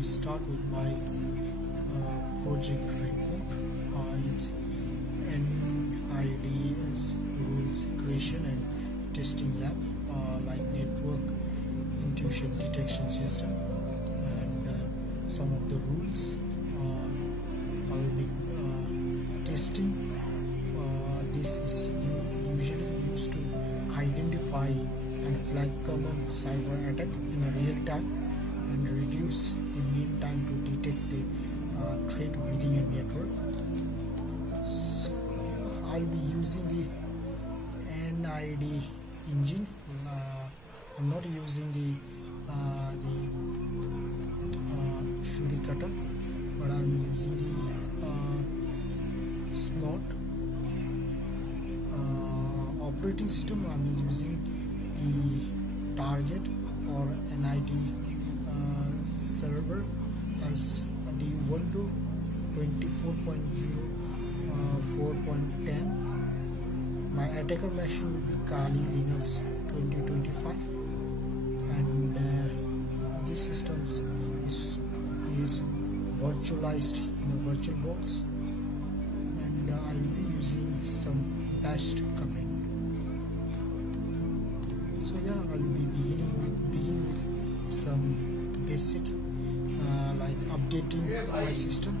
will start with my project report. It's NIDS rules creation and testing lab, like network intrusion detection system, and some of the rules I will be testing. This is usually used to identify and flag common cyber attack in a real time and reduce the mean time to detect the threat within a network. So I'll be using the NID engine. I'm not using the Shurikata, but I'm using the Snot operating system. I'm using the target or NID server as the Ubuntu 24.04.10. My attacker machine will be Kali Linux 2025, and this system is virtualized in a virtual box, and I will be using some bash command. So yeah, I'll be begin with some basic like updating my system.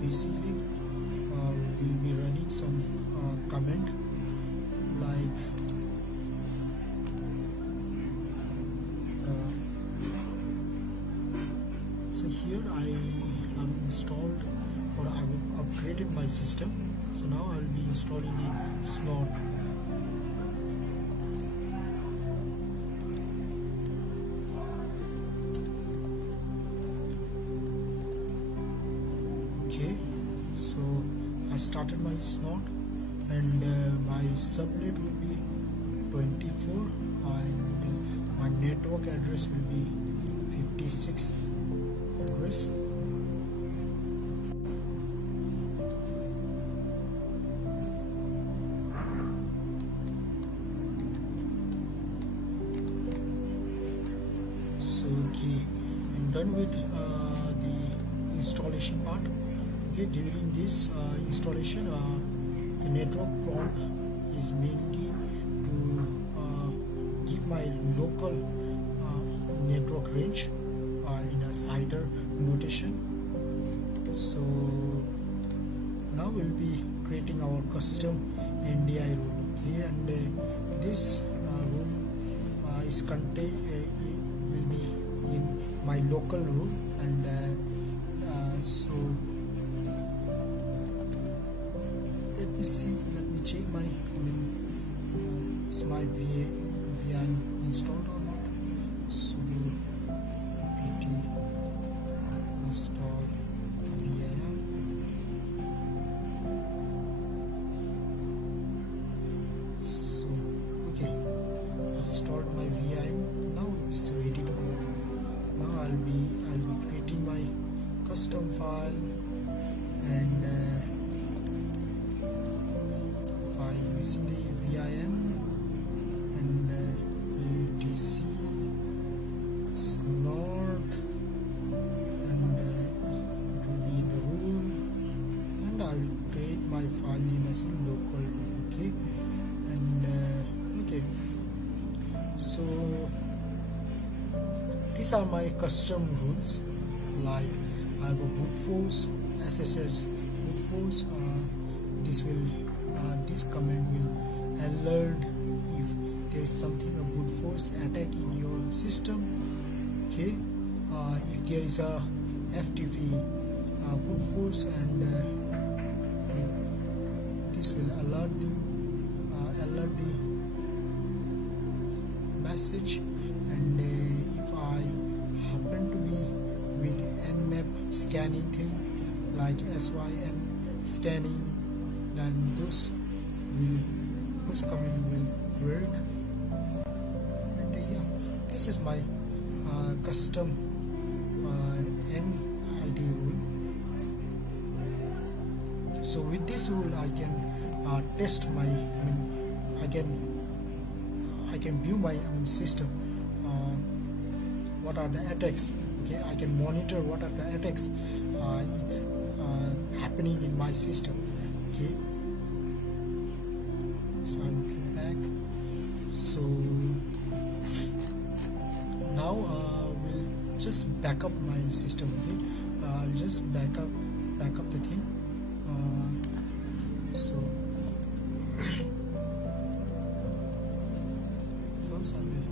Basically, we'll be running some command like so here I have installed, or I have upgraded my system. So now I will be installing the Snot. So I started my Snot, and my subnet will be 24, and my network address will be 56 address. So okay, I'm done with the installation part. Okay, during this installation, the network prompt is mainly to give my local network range in a CIDR notation. So now we'll be creating our custom NDI rule. Okay, and this rule is contained will be in my local rule, and so let me check my is my VM installed or not. So apt install VM. So okay, I installed my VM. Now it's ready to go. Now I'll be creating my custom file, and using the VIM and ATC Snort, and it will be in the rule, and I will create my file name as local. Okay, and okay, so these are my custom rules. Like I have a brute force, SSH brute force. This command will alert if there is something, a brute force attack in your system. Okay, if there is a FTP brute force, and this will alert the message, and if I happen to be with nmap scanning thing like sym scanning, then those command will work. And yeah, this is my custom NID rule. So with this rule I can test my I can view my system, what are the attacks. Okay, I can monitor what are the attacks it's happening in my system. Okay, so I'm looking back. So now we'll just back up my system. Okay, I'll just back up the thing. So first I will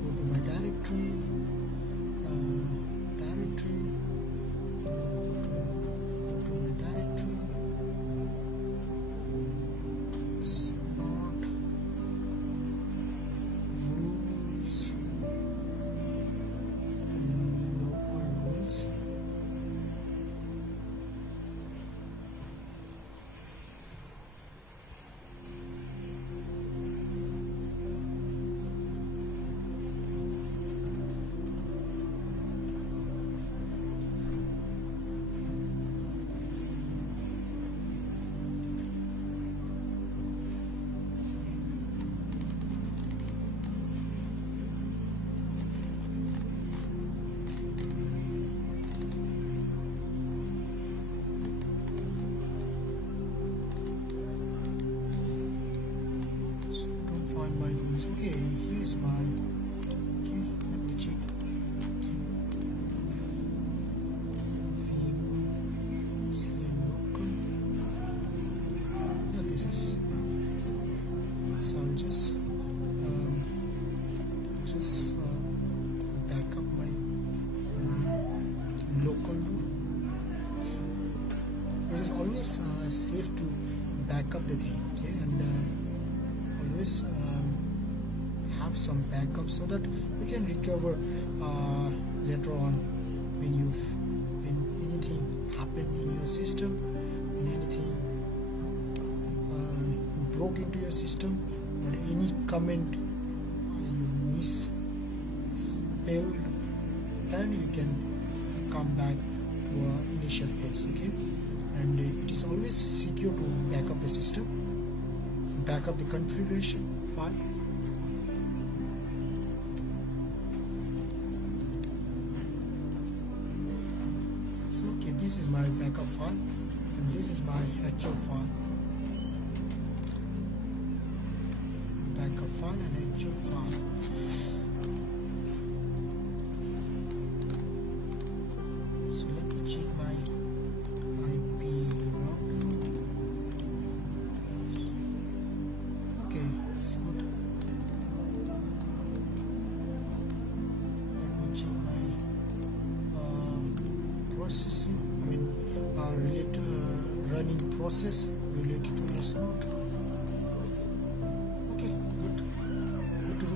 go to my directory, go to my directory. It's not rules, local rules. My rules. Okay, here's my okay, let me check. Local. Yeah, this is. So I'll just back up my local rule. It is always safe to back up the thing. Okay, and always have some backup so that you can recover later on when anything happen in your system, when anything broke into your system, or any comment you misspelled, then you can come back to initial phase. Okay, and it is always secure to back up the system, back up the configuration file. So okay, this is my backup file and this is my actual file. Backup file and actual file. So let me check my IP routing. Okay, it's good. Let me check my processing. Related running process related to S node. Okay, good to go.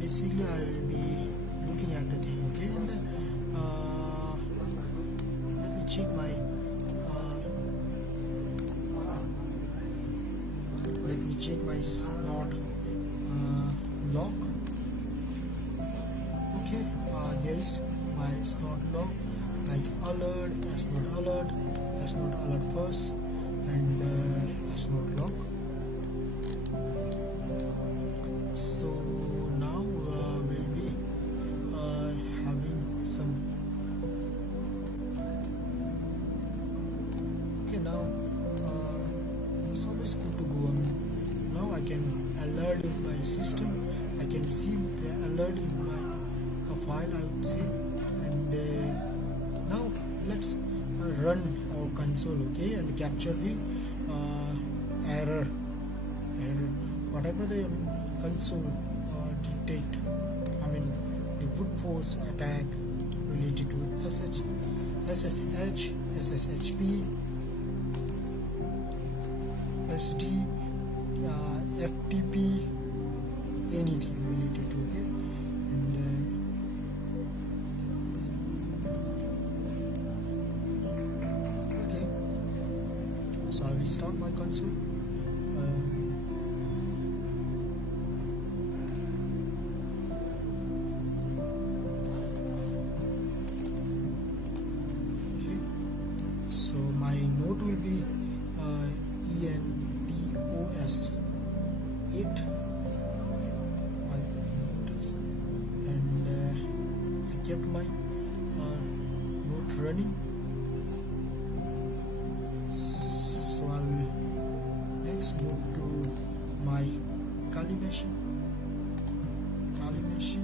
Basically I will be looking at the thing. Okay, and let me check my snot log. Okay, there is my snot log, like alert, snot alert first, and snot log. So now we'll be having some. Okay, now it's always good to go. Now I can alert in my system. I can see the alert in my file, I would say. And now let's run our console, okay, and capture the error, whatever the console detect. I mean the brute force attack related to SSH, SSHP, SD, FTP, anything related to it. And okay, so I will start my console. So my node will be ENPOS 8, my node is, and I kept my node running. So I will next move to my Kali machine, and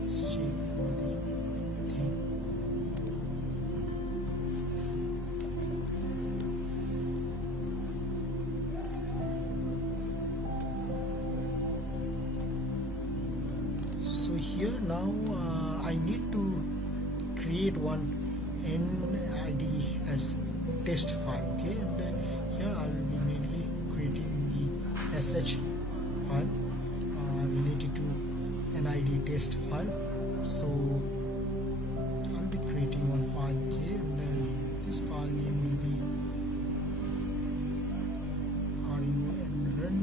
let's check for the thing. So here now I need to create one NIDS test file, okay, and here I will be mainly creating the SH file related to NID test file. So I'll be creating one file, okay, and this file name will be and run.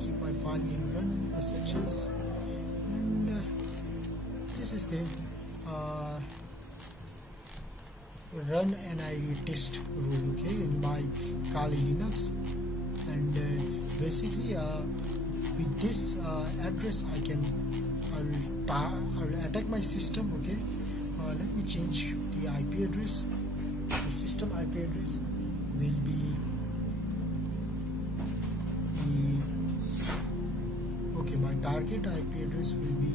Keep my file name run SHS, and this is the run NID test rule, okay, in my Kali Linux. And basically with this address I will attack my system, okay. Let me change the IP address. The system IP address will be okay, my target IP address will be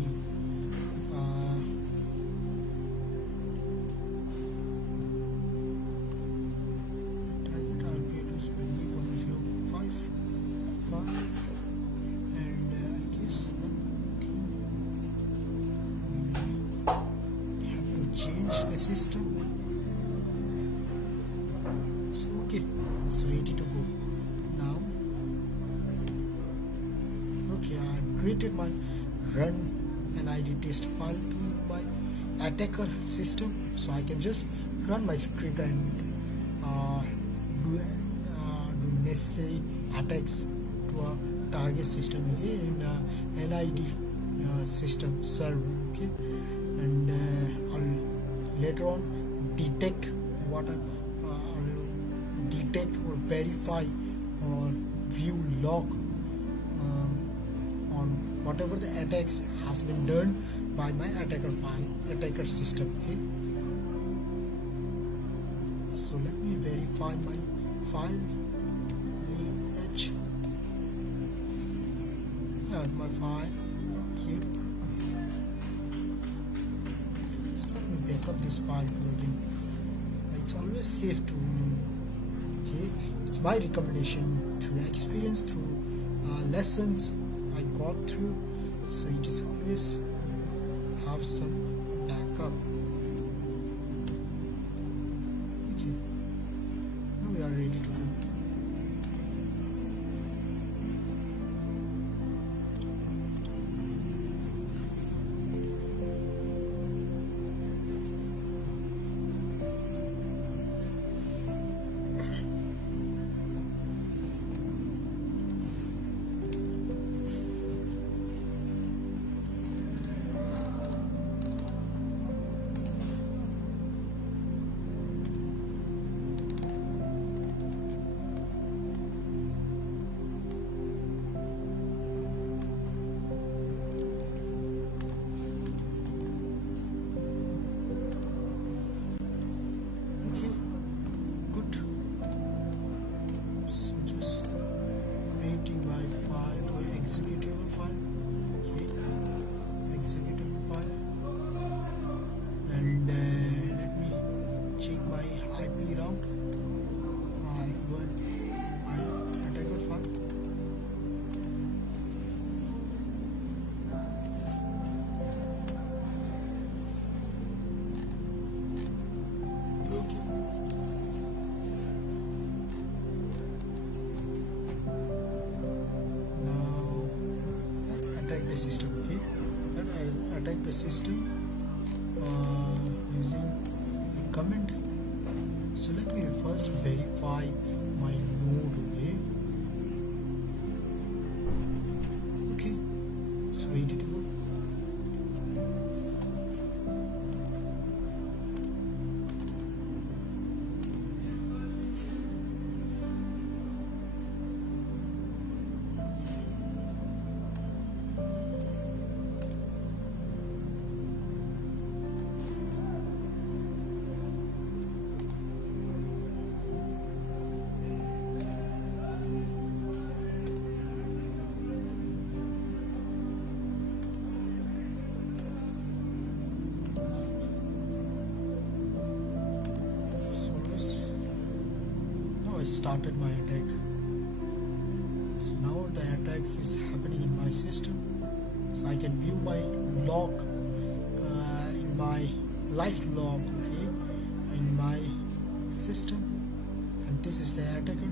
target IP address will be 1055, and I guess I have to change the system. So okay, it's ready to go now. Okay, I created my run NID test file to my attacker system, so I can just run my script and do necessary attacks to a target system, okay, in NID system server, okay. And I'll later on detect detect or verify or view log on whatever the attacks has been done by my attacker system, okay. So let me verify my file my file here. So let me back up this file again. It's always safe to, okay, it's my recommendation to experience through lessons I got through, so it is always have some backup. Okay, now we are ready to go. the system. Okay, and I attack the system using the command. So let me first verify my node. Okay, it's ready to go. Started my attack. So now the attack is happening in my system. So I can view my log in my life log, okay, in my system, and this is the attacker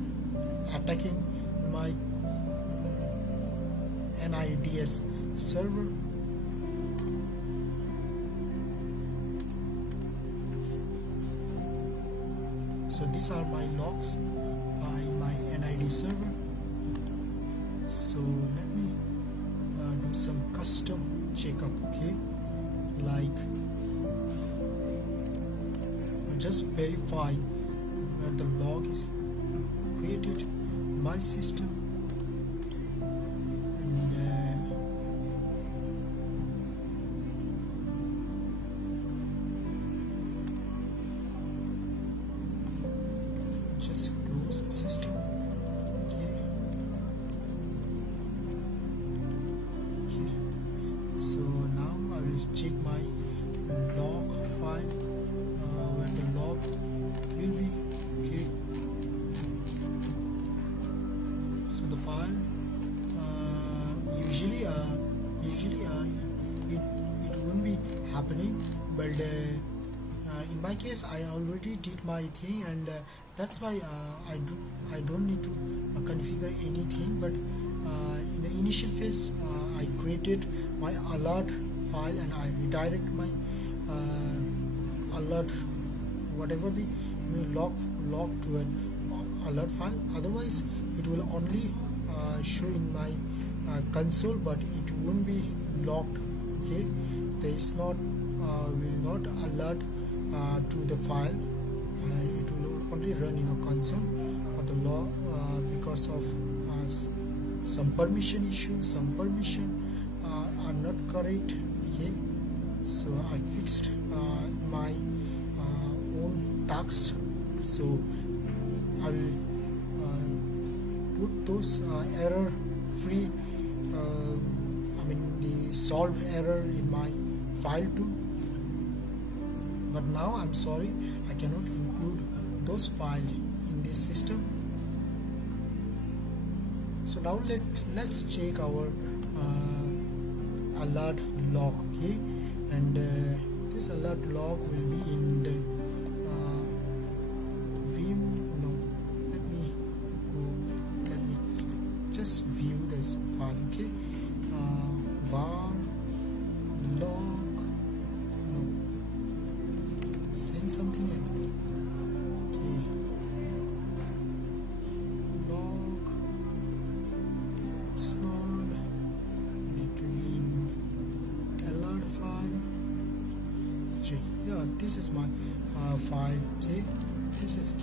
attacking my NIDS server. So these are my logs in my NID server. So let me do some custom checkup, okay, like just verify where the log is created in my system, and just close the system. Okay. So now I will check my log file where the log will be. Okay. So the file usually it won't be happening, but in my case I already did my thing, and that's why I don't need to configure anything. But in the initial phase I created my alert file and I redirect my alert, whatever the log to an alert file. Otherwise it will only show in my console, but it won't be logged. Okay, there is not will not alert to the file. It will only run in a console, but the law because of some permission issues, some permission are not correct. Okay, so I fixed my own tasks. So I will put those error free the solved error in my file too. But now I'm sorry, I cannot include those files in this system. So now let's check our alert log. Okay, and this alert log will be in the vim. No, let me just view this file. Okay, var log, no, send something in. Okay, log, it's not literally alert file. Okay, yeah, this is my file. Okay, this is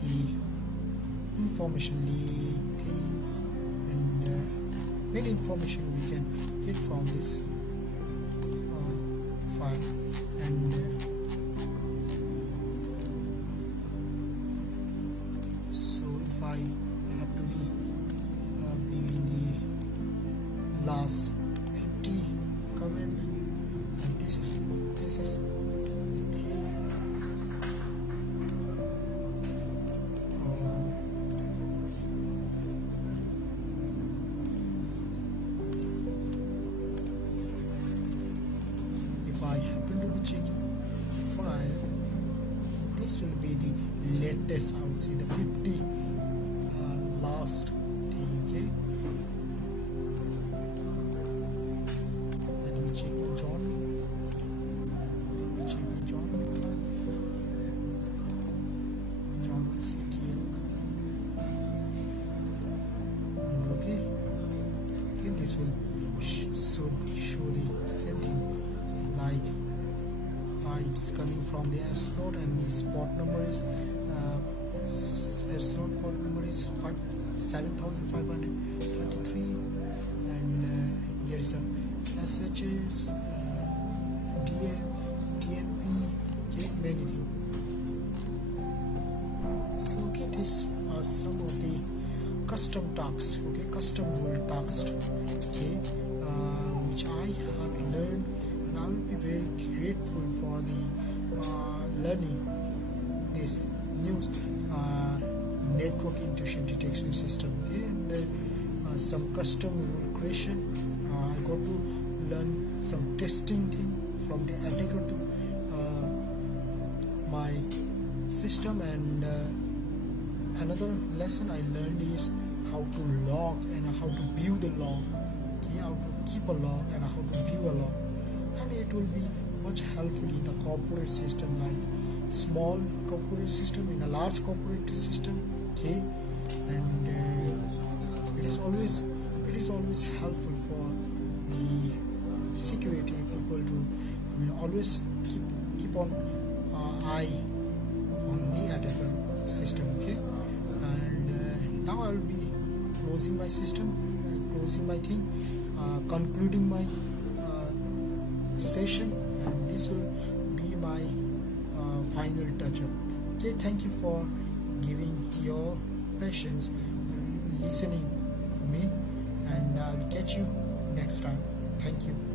the information leak thing, and many information we can get from this file. And so if I have to be in the last 50 comment, and this is the thing. If I happen to be checking file, this will be the latest, I would say the 50 last thing. Okay, coming from the S node, and his port number is S node port number is 7523, and there is a SHS, DNP, many things. So okay, these are some of the custom tasks, okay, custom rule tasks, okay, which I have learned, and I will be very grateful for the learning this new network intrusion detection system, okay, and some custom rule creation. I got to learn some testing thing from the attacker to my system, and another lesson I learned is how to log and how to view the log, okay, how to keep a log and how to view a log, and it will be much helpful in the corporate system, like small corporate system, in a large corporate system, okay, and it is always helpful for the security people to always keep on eye on the attacker system, okay, and now I will be closing my system, closing my thing, concluding my station, and this will be my final touch-up. Okay, thank you for giving your patience, listening me, and I'll catch you next time. Thank you.